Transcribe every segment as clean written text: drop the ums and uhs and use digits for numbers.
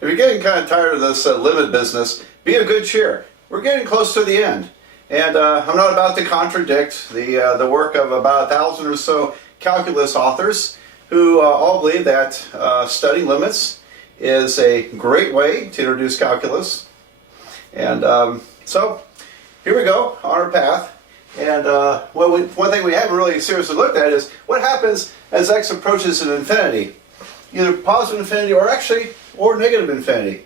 If you're getting kind of tired of this limit business, be of good cheer. We're getting close to the end. And I'm not about to contradict the work of about 1,000 or so calculus authors who all believe that studying limits is a great way to introduce calculus. And so here we go on our path. And one thing we haven't really seriously looked at is what happens as x approaches an infinity. Either positive infinity or negative infinity.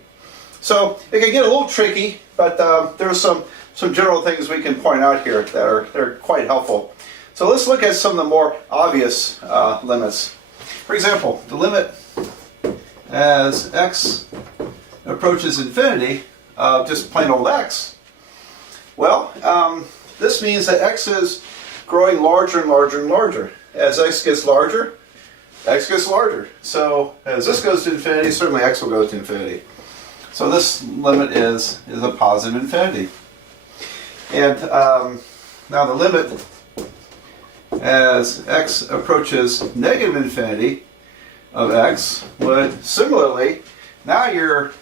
So it can get a little tricky, but there are some general things we can point out here that are quite helpful. So let's look at some of the more obvious limits. For example, the limit as x approaches infinity of just plain old x. Well, this means that x is growing larger and larger and larger. As x gets larger, x gets larger. So as this goes to infinity, certainly x will go to infinity. So this limit is a positive infinity. And now the limit as x approaches negative infinity of x would similarly, now you're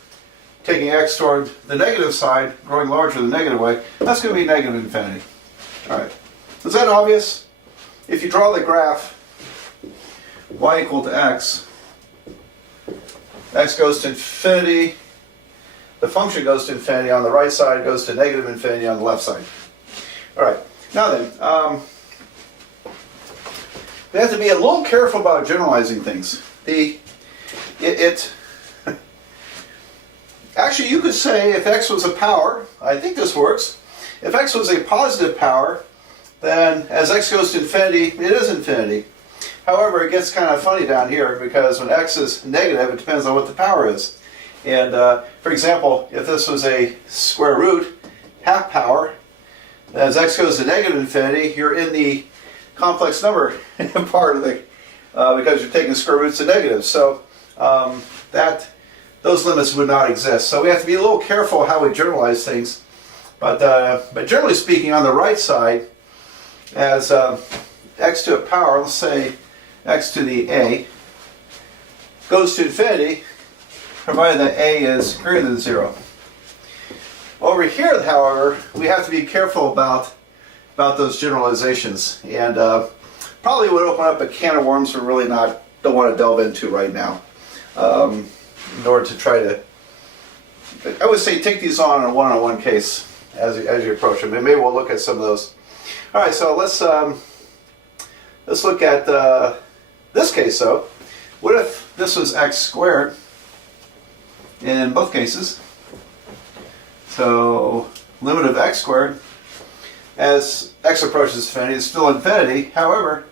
taking x toward the negative side, growing larger the negative way, that's going to be negative infinity. Alright, is that obvious? If you draw the graph y equal to x goes to infinity, the function goes to infinity on the right side, goes to negative infinity on the left side. Alright, now then, we have to be a little careful about generalizing things. Actually, you could say if x was a power, I think this works, if x was a positive power, then as x goes to infinity, it is infinity. However, it gets kind of funny down here because when x is negative, it depends on what the power is. And for example, if this was a square root, half power, as x goes to negative infinity, you're in the complex number part of the, because you're taking square roots of negatives. So those limits would not exist. So we have to be a little careful how we generalize things. But generally speaking, on the right side, as x to a power, let's say x to the a, goes to infinity, provided that a is greater than 0. Over here, however, we have to be careful about those generalizations, and probably would open up a can of worms we're really don't want to delve into right now. In order to try to, I would say, take these on a one-on-one case as you approach them, and maybe we'll look at some of those. All right, so let's look at this case. So, what if this was x squared in both cases? So, limit of x squared as x approaches infinity is still infinity. However,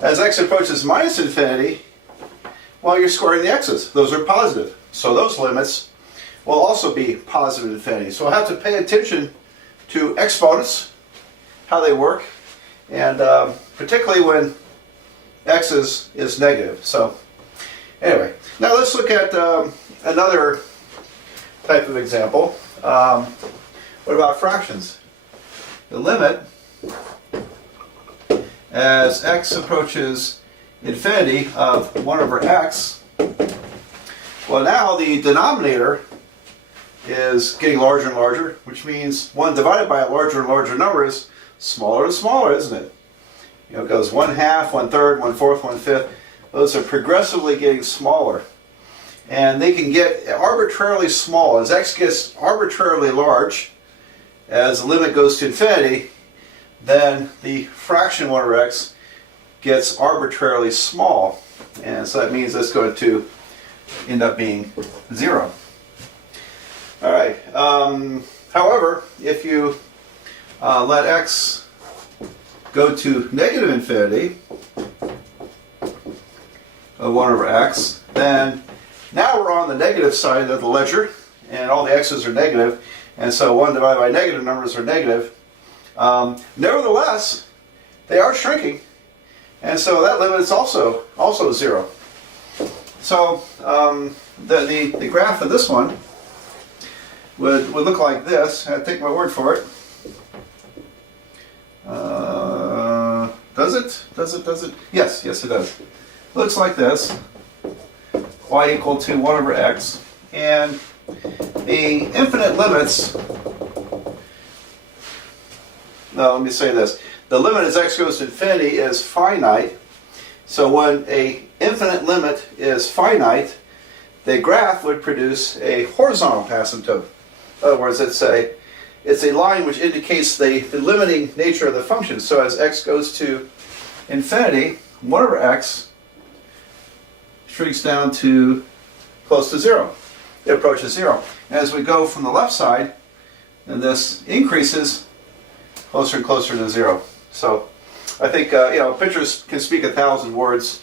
as x approaches minus infinity, well, you're squaring the x's. Those are positive. So those limits will also be positive infinity. So we'll have to pay attention to exponents, how they work, and particularly when x is negative. So anyway, now let's look at another type of example. What about fractions? The limit as x approaches infinity of 1 over x, well, now the denominator is getting larger and larger, which means 1 divided by a larger and larger number is smaller and smaller, isn't it? You know, it goes 1/2, 1/3, 1/4, 1/5. Those are progressively getting smaller. And they can get arbitrarily small. As x gets arbitrarily large, as the limit goes to infinity, then the fraction 1 over x gets arbitrarily small. And so that means it's going to end up being 0. All right. However, if you let x go to negative infinity of 1 over x, then now we're on the negative side of the ledger, and all the x's are negative, and so 1 divided by negative numbers are negative. Nevertheless, they are shrinking, and so that limit is also 0. So the graph of this one would look like this. I take my word for it. Does it? Yes, it does. Looks like this. Y equal to 1 over x. And the infinite limits, no, let me say this. The limit as x goes to infinity is finite. So when a infinite limit is finite, the graph would produce a horizontal asymptote. In other words, it's a line which indicates the limiting nature of the function. So as x goes to infinity, 1 over x shrinks down to close to 0. It approaches 0. And as we go from the left side, and this increases closer and closer to 0. So I think pictures can speak 1,000 words,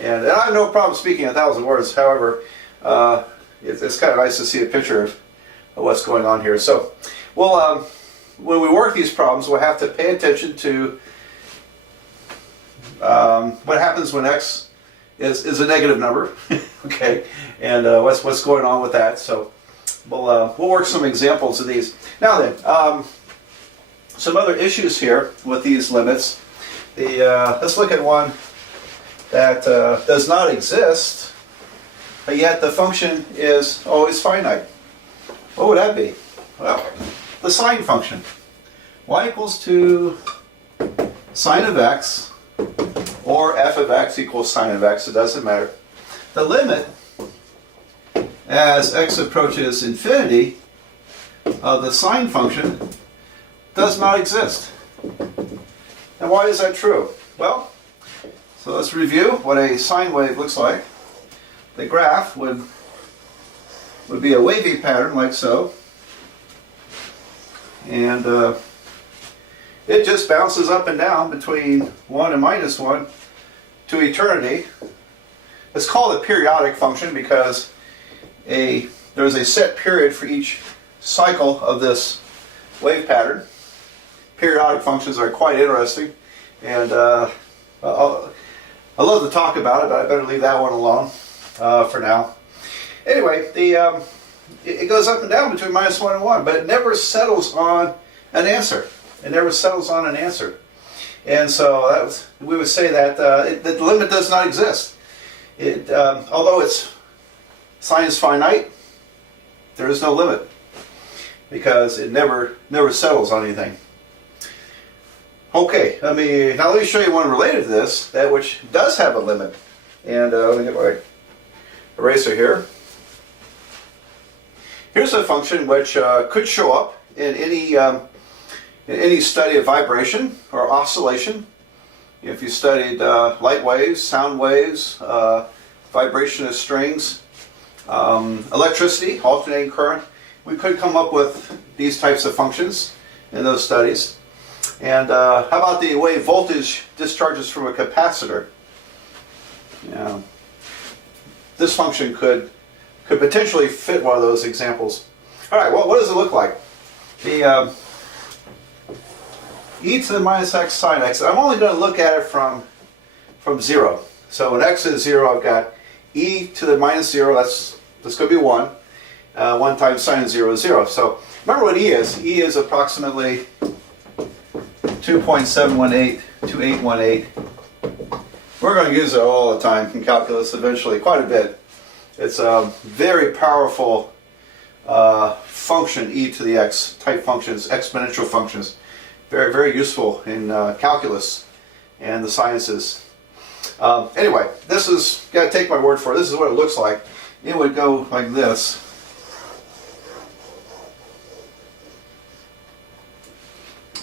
and I have no problem speaking 1,000 words. However, it's kind of nice to see a picture of what's going on here. So, well, when we work these problems, we'll have to pay attention to what happens when x is a negative number, okay, and what's going on with that. So we'll work some examples of these. Now then, some other issues here with these limits. Let's look at one that does not exist, but yet the function is always finite. What would that be? Well, the sine function. Y equals to sine of x, or f of x equals sine of x, it doesn't matter. The limit as x approaches infinity of the sine function does not exist. And why is that true? Well, so let's review what a sine wave looks like. The graph would be a wavy pattern like so, and it just bounces up and down between 1 and minus 1 to eternity. It's called a periodic function because there's a set period for each cycle of this wave pattern. Periodic functions are quite interesting, and I love to talk about it, but I better leave that one alone for now. Anyway, it goes up and down between minus 1 and 1, but it never settles on an answer. It never settles on an answer. And so we would say that the limit does not exist. Although sine is finite, there is no limit because it never settles on anything. Okay, let me show you one related to this, that which does have a limit. And let me get my eraser here. Here's a function which could show up in any study of vibration or oscillation. If you studied light waves, sound waves, vibration of strings, electricity, alternating current, we could come up with these types of functions in those studies. And how about the way voltage discharges from a capacitor? This function could potentially fit one of those examples. All right, well, what does it look like? The e to the minus x sine x. I'm only going to look at it from 0. So when x is 0, I've got e to the minus 0. That's going to be 1. 1 times sine 0 is 0. So remember what e is. E is approximately 2.7182818. We're going to use it all the time in calculus eventually, quite a bit. It's a very powerful function, e to the x type functions, exponential functions. Very, very useful in calculus and the sciences. Anyway, this is, got to take my word for it, this is what it looks like. It would go like this.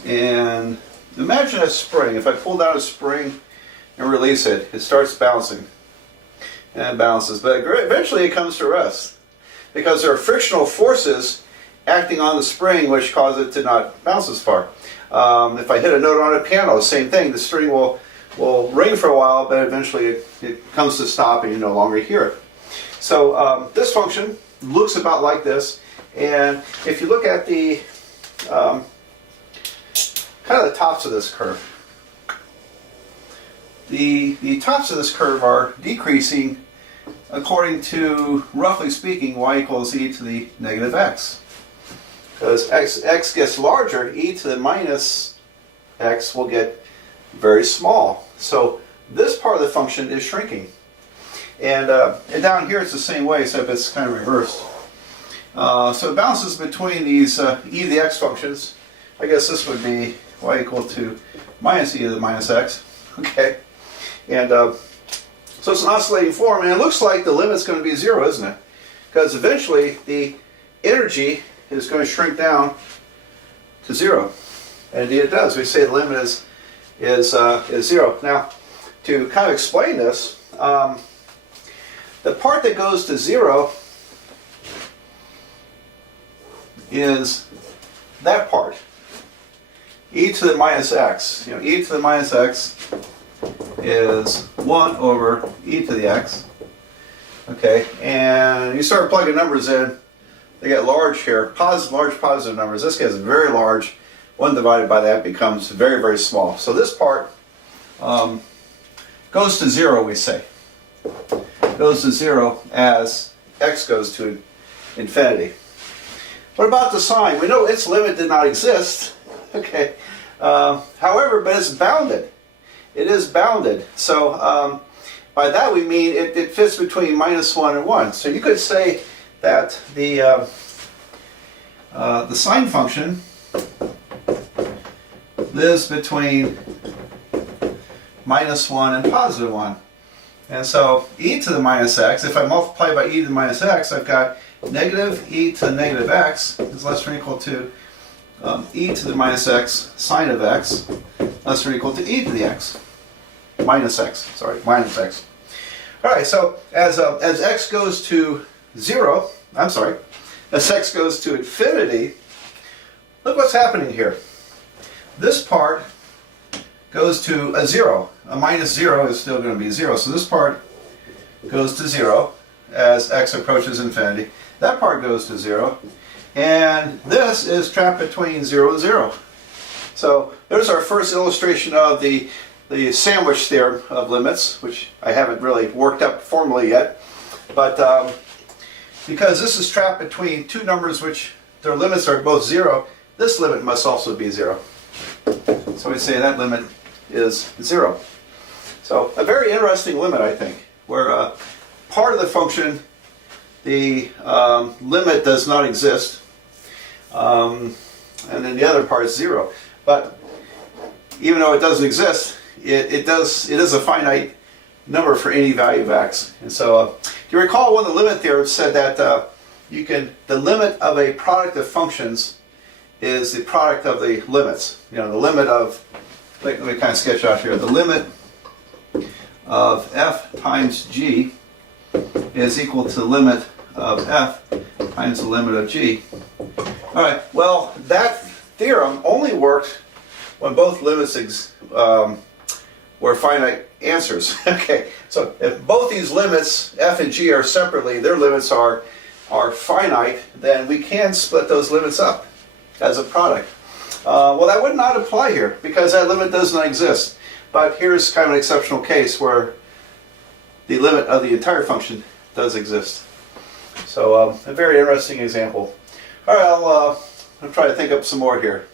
And imagine a spring. If I pull down a spring and release it, it starts bouncing. And it bounces, but eventually it comes to rest. Because there are frictional forces acting on the spring which cause it to not bounce as far. If I hit a note on a piano, same thing. The string will ring for a while, but eventually it comes to stop and you no longer hear it. So this function looks about like this. And if you look at the kind of the tops of this curve, the tops of this curve are decreasing according to, roughly speaking, y equals e to the negative x. Because x gets larger, e to the minus x will get very small. So this part of the function is shrinking. And down here it's the same way, except it's kind of reversed. So it bounces between these e to the x functions. I guess this would be y equal to minus e to the minus x. Okay, and so it's an oscillating form, and it looks like the limit's going to be 0, isn't it? Because eventually the energy is going to shrink down to 0, and indeed it does. We say the limit is 0. Now, to kind of explain this, the part that goes to 0 is that part, e to the minus x. You know, e to the minus x is 1 over e to the x. Okay, and you start plugging numbers in, they get large here, large positive numbers. This gets very large. 1 divided by that becomes very, very small. So this part goes to 0, we say. Goes to 0 as x goes to infinity. What about the sign? We know its limit did not exist. Okay. However, but it's bounded. It is bounded. So by that we mean it fits between -1 and 1. So you could say that the sine function lives between -1 and +1. And so e to the minus x, if I multiply by e to the minus x, I've got negative e to the negative x is less than or equal to e to the minus x sine of x less than or equal to e to the x. Minus x. Alright, so as x goes to 0, as x goes to infinity, look what's happening here. This part goes to a 0. A -0 is still going to be 0. So this part goes to 0 as x approaches infinity. That part goes to 0. And this is trapped between 0 and 0. So there's our first illustration of the sandwich theorem of limits, which I haven't really worked up formally yet. But because this is trapped between two numbers which their limits are both 0, this limit must also be 0. So we say that limit is 0. So a very interesting limit, I think, where part of the function, the limit does not exist, and then the other part is 0. But even though it doesn't exist, it is a finite number for any value of x. And so, do you recall one of the limit theorems said that the limit of a product of functions is the product of the limits. You know, the limit of, let me kind of sketch out here, the limit of f times g is equal to the limit of f times the limit of g. Alright, well, that theorem only worked when both limits were finite answers. Okay, so if both these limits, f and g, are separately, their limits are finite, then we can split those limits up as a product. Well, that would not apply here because that limit does not exist. But here's kind of an exceptional case where the limit of the entire function does exist. So a very interesting example. All right, I'll try to think up some more here.